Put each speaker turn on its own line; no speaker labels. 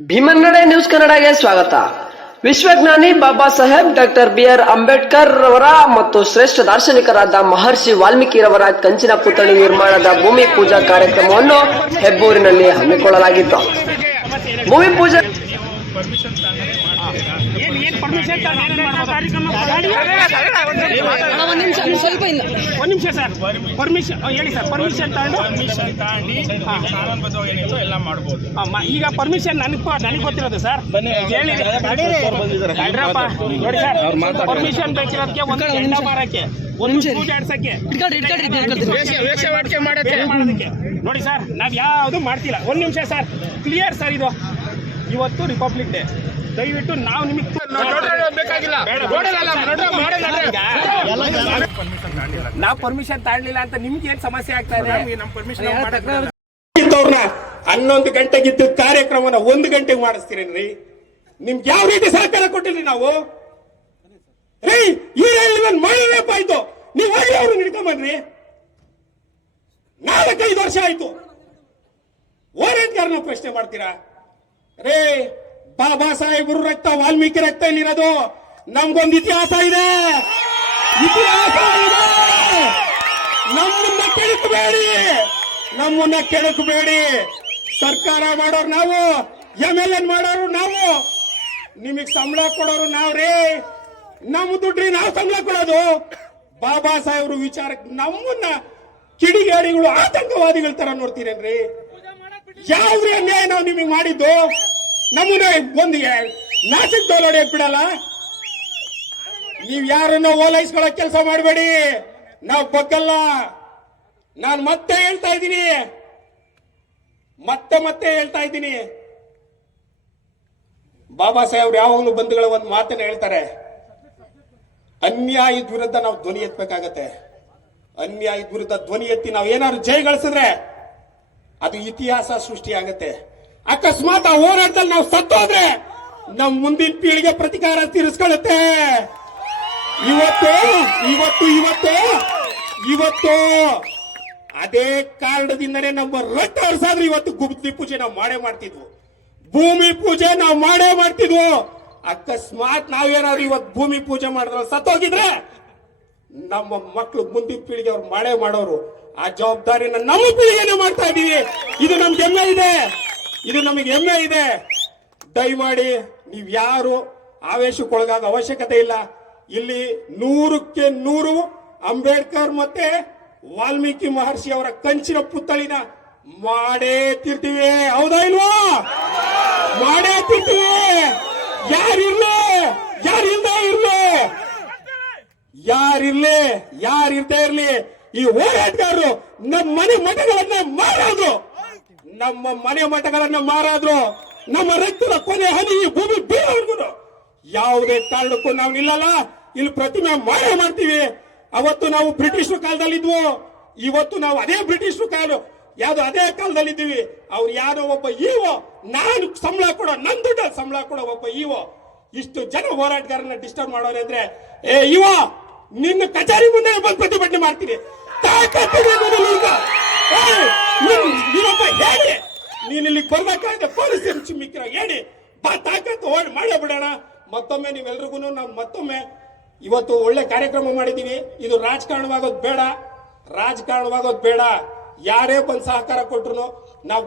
ಭೀಮನ್ನಡೆ news ಕನ್ನಡಗೆ ಸ್ವಾಗತ. ವಿಶ್ವಜ್ಞಾನಿ Baba Saheb, doctor B R Ambedkar ರವರ ಮತ್ತು ಶ್ರೇಷ್ಠ ದಾರ್ಶನಿಕರಾದ ಮಹರ್ಷಿ ವಾಲ್ಮೀಕಿರವರ ಕಂಚಿನ ಪುತ್ಥಳಿ ನಿರ್ಮಾಣದ ಭೂಮಿ ಪೂಜಾ ಕಾರ್ಯಕ್ರಮವನ್ನು ಹೆಬ್ಬೂರಿನಲ್ಲಿ ಹಮ್ಮಿಕೊಳ್ಳಲಾಗಿತ್ತು. ಭೂಮಿ ಪೂಜೆ
ಏನ್ ಏನ್ ಪರ್ಮಿಷನ್ ಕಾರ್ಯಕ್ರಮ?
ಒಂದ್ ನಿಮಿಷ ಸ್ವಲ್ಪ ಇಲ್ಲ.
ಒಂದ್ ನಿಮಿಷ ಸರ್ ಪರ್ಮಿಷನ್ ಹೇಳಿ ಸರ್ ಪರ್ಮಿಷನ್ ತಗೊಂಡು
ಪರ್ಮಿಷನ್ ತಗೊಂಡು ಕಾನೂನುಬದ್ಧವಾಗಿ ಏನಿತ್ತು ಎಲ್ಲ ಮಾಡ್ಬೋದು.
ಈಗ ಪರ್ಮಿಷನ್ ನನಗೆ ನನಗೆ ಗೊತ್ತಿರೋದು ಸರ್ ಹೇಳಿ. ನೋಡಿ ಸರ್ ಪರ್ಮಿಷನ್ ಬೇಕಿರೋದಕ್ಕೆ ಒಂದು ಮಾರಕ್ಕೆ ಒಂದು ಪೂಜೆ ಆಡ್ಸಕ್ಕೆ.
ವೇಷವಾಟಿಕೆ
ಮಾಡೋದಕ್ಕೆ. ನೋಡಿ ಸರ್ ನಾವ್ ಯಾವುದು ಮಾಡ್ತಿಲ್ಲ. ಒಂದ್ ನಿಮಿಷ ಸರ್ ಕ್ಲಿಯರ್ ಸರ್ ಇದು. ಇವತ್ತು ರಿಪಬ್ಲಿಕ್ ಡೇ ದಯವಿಟ್ಟು ನಾವು ನಿಮಗೆ
ಬೇಕಾಗಿಲ್ಲ.
ನಾವು ಪರ್ಮಿಷನ್ ತಾಳ್ಲಿಲ್ಲ ಅಂತ ನಿಮ್ಗೆ ಏನ್ ಸಮಸ್ಯೆ ಆಗ್ತಾ ಇದೆ?
ನಮ್ಮ ಪರ್ಮಿಷನ್
ಇದ್ದವ್ರನ್ನ ಹನ್ನೊಂದು ಗಂಟೆಗೆ ಇದ್ದ ಕಾರ್ಯಕ್ರಮನ ಒಂದು ಗಂಟೆಗೆ ಮಾಡಿಸ್ತೀರೇನ್ರಿ? ನಿಮ್ಗೆ ಯಾವ ರೀತಿ ಸಹಕಾರ ಕೊಟ್ಟಿರಿ ನಾವು? ರೀ ಮಾಡಲೇಪಾಯ್ತು ನೀವು ಹೋಗಿ ಅವ್ರು ನಿಡ್ಕೊಂಬನ್ರಿ ನಾಲ್ಕೈದು ವರ್ಷ ಆಯ್ತು. ಹೋರಾಟಗಾರನ ಪ್ರಶ್ನೆ ಮಾಡ್ತೀರಾ? ರೇ ಬಾಬಾ ಸಾಹೇಬರು ರಕ್ತ, ವಾಲ್ಮೀಕಿ ರಕ್ತ ಇಲ್ಲಿರೋದು. ನಮ್ಗೊಂದು ಇತಿಹಾಸ ಇದೆ. ಇತಿಹಾಸ ಇದೆ. ನಮ್ಮನ್ನ ಕೆಡಕಬೇಡಿ ನಮ್ಮನ್ನ ಕೆಡಕಬೇಡಿ ಸರ್ಕಾರ ಮಾಡೋರು ನಾವು ಎಂ ಎಲ್ ಎನ್ ಮಾಡೋರು ನಾವು. ನಿಮಗ್ ಸಂಬಳ ಕೊಡೋರು ನಾವ್ರಿ. ನಮ್ಮ ದುಡ್ರಿ ನಾವು ಸಂಬಳ ಕೊಡೋದು. ಬಾಬಾ ಸಾಹೇಬ್ರು ವಿಚಾರಕ್ಕೆ ನಮ್ಮನ್ನ ಕಿಡಿಗೇಡಿಗಳು, ಆತಂಕವಾದಿಗಳ ತರ ನೋಡ್ತೀರೇನ್ರಿ? ಯಾವ್ರಿ ಅನ್ಯಾಯ ನಾವು ನಿಮಗೆ ಮಾಡಿದ್ದು? ನಮ್ಮನ್ನ ಒಂದು ನಾಚಕ್ ತೋಲೋಡಿ ಬಿಡಲ್ಲ ನೀವ್ ಯಾರನ್ನ ಓಲೈಸ್ಕೊಳಕ್ ಕೆಲಸ ಮಾಡಬೇಡಿ. ನಾವು ಬಗ್ಗಲ್ಲ ನಾನು ಮತ್ತೆ ಹೇಳ್ತಾ ಇದ್ದೀನಿ. ಮತ್ತೆ ಮತ್ತೆ ಹೇಳ್ತಾ ಇದ್ದೀನಿ. ಬಾಬಾ ಸಾಹೇಬ್ರು ಯಾವಾಗಲೂ ಬಂಧುಗಳ ಒಂದು ಮಾತನ್ನ ಹೇಳ್ತಾರೆ. ಅನ್ಯಾಯದ ವಿರುದ್ಧ ನಾವು ಧ್ವನಿ ಎತ್ತಬೇಕಾಗತ್ತೆ ಅನ್ಯಾಯದ ವಿರುದ್ಧ ಧ್ವನಿ ಎತ್ತಿ ನಾವು ಏನಾದ್ರು ಜಯ ಗಳಿಸಿದ್ರೆ ಅದು ಇತಿಹಾಸ ಸೃಷ್ಟಿಯಾಗತ್ತೆ. ಅಕಸ್ಮಾತ್ ಆ ಹೋರಾಟದಲ್ಲಿ ನಾವು ಸತ್ತೋದ್ರೆ ನಮ್ಮ ಮುಂದಿನ ಪೀಳಿಗೆ ಪ್ರತಿಕಾರ ತೀರಿಸ್ಕೊಳ್ಳುತ್ತೆ. ಇವತ್ತು ಇವತ್ತು ಇವತ್ತು ಇವತ್ತು. ಅದೇ ಕಾರಣದಿಂದನೇ ನಮ್ಮ ರಕ್ತ ಹರಿಸಾದ್ರೆ ಇವತ್ತು ಗುಪ್ತಿ ಪೂಜೆ ನಾವು ಮಾಡೇ ಮಾಡ್ತಿದ್ವು. ಭೂಮಿ ಪೂಜೆ ನಾವು ಮಾಡೇ ಮಾಡ್ತಿದ್ವು. ಅಕಸ್ಮಾತ್ ನಾವೇನಾದ್ರು ಇವತ್ತು ಭೂಮಿ ಪೂಜೆ ಮಾಡಿದ್ರೆ ಸತ್ತೋಗಿದ್ರೆ ನಮ್ಮ ಮಕ್ಕಳು ಮುಂದಿನ ಪೀಳಿಗೆ ಅವ್ರು ಮಾಡೇ ಮಾಡೋರು. ಆ ಜವಾಬ್ದಾರಿನ ನಮ್ಮ ಪೀಳಿಗೆನೇ ಮಾಡ್ತಾ ಇದೀವಿ. ಇದು ನಮ್ಗೆ ಹೆಮ್ಮೆ ಇದೆ. ಇದು ನಮಗೆ ಹೆಮ್ಮೆ ಇದೆ. ದಯಮಾಡಿ ನೀವು ಯಾರು ಆವೇಶಕ್ಕೊಳಗಾದ ಅವಶ್ಯಕತೆ ಇಲ್ಲ. ಇಲ್ಲಿ ನೂರಕ್ಕೆ ನೂರು ಅಂಬೇಡ್ಕರ್ ಮತ್ತೆ ವಾಲ್ಮೀಕಿ ಮಹರ್ಷಿ ಅವರ ಕಂಚಿನ ಪುತ್ಥಳಿನ ಮಾಡೇ ತಿರ್ತೀವಿ. ಹೌದಾ ಇಲ್ವಾ? ಮಾಡೇ ತಿರ್ತೀವಿ. ಯಾರಿರ್ಲಿ ಯಾರಿಂದ ಇರ್ಲಿ? ಯಾರಿರ್ಲಿ ಯಾರಿರ್ದೇ ಇರ್ಲಿ? ಈ ಹೋರಾಟಗಾರರು ನಮ್ಮ ಮನೆ ಮಠಗಳನ್ನ ಮಾರೋದು. ನಮ್ಮ ಮನೆ ಮಠಗಳನ್ನ ಮಾರಾದ್ರು, ನಮ್ಮ ರೈತರ ಕೊನೆ ಹನಿ ಈ ಭೂಮಿ ಬೀಳೋರ್ಗು ಯಾವುದೇ ಕಾರಣಕ್ಕೂ ನಾವು ನಿಲ್ಲಲ್ಲ. ಇಲ್ಲಿ ಪ್ರತಿಮೆ ಮಾಡೇ ಮಾಡ್ತೀವಿ. ಅವತ್ತು ನಾವು ಬ್ರಿಟಿಷ್ ಕಾಲದಲ್ಲಿದ್ವು. ಇವತ್ತು ನಾವು ಅದೇ ಬ್ರಿಟಿಷ್ ಕಾಲ, ಯಾವ್ದು ಅದೇ ಕಾಲದಲ್ಲಿ ಇದ್ದೀವಿ ಅವ್ರು ಯಾರೋ ಒಬ್ಬ ಈವೋ, ನಾನು ಸಂಬಳ ಕೊಡೋ ನನ್ನ ದುಡ್ಡ ಸಂಬಳ ಕೊಡೋ ಒಬ್ಬ ಈವೋ, ಇಷ್ಟು ಜನ ಹೋರಾಟಗಾರನ ಡಿಸ್ಟರ್ಬ್ ಮಾಡೋರು ಅಂದ್ರೆ, ಏ ಇವ ನಿನ್ನ ಕಚೇರಿ ಮುಂದೆ ಬಂದು ಪ್ರತಿಭಟನೆ ಮಾಡ್ತೀನಿ. ತಾಕತ್ತಿದೆ ನಿನ್ನಲ್ಲಿ ಈಗ. ಏ, ನೀನ್- ನೀನೊಬ್ಬ ಹೇಳಿ. ನೀನು ಇಲ್ಲಿಗೆ ಬರ್ಬೇಕಾದ್ರೆ ಪೊಲೀಸ್ ಚಿಮ್ಮಿಕ್ರ ಹೇಳಿ. ಬಾ ತಾಕತ್ತು ಹೋಗಿ ಮಾಡೇ ಬಿಡೋಣ. ಮತ್ತೊಮ್ಮೆ ನೀವೆಲ್ರಿಗೂ ನಾವು ಮತ್ತೊಮ್ಮೆ ಇವತ್ತು ಒಳ್ಳೆ ಕಾರ್ಯಕ್ರಮ ಮಾಡಿದ್ದೀವಿ ಇದು ರಾಜಕಾರಣವಾಗೋದು ಬೇಡ. ರಾಜಕಾರಣವಾಗೋದು ಬೇಡ. ಯಾರೇ ಬಂದು ಸಹಕಾರ ಕೊಟ್ರು ನಾವು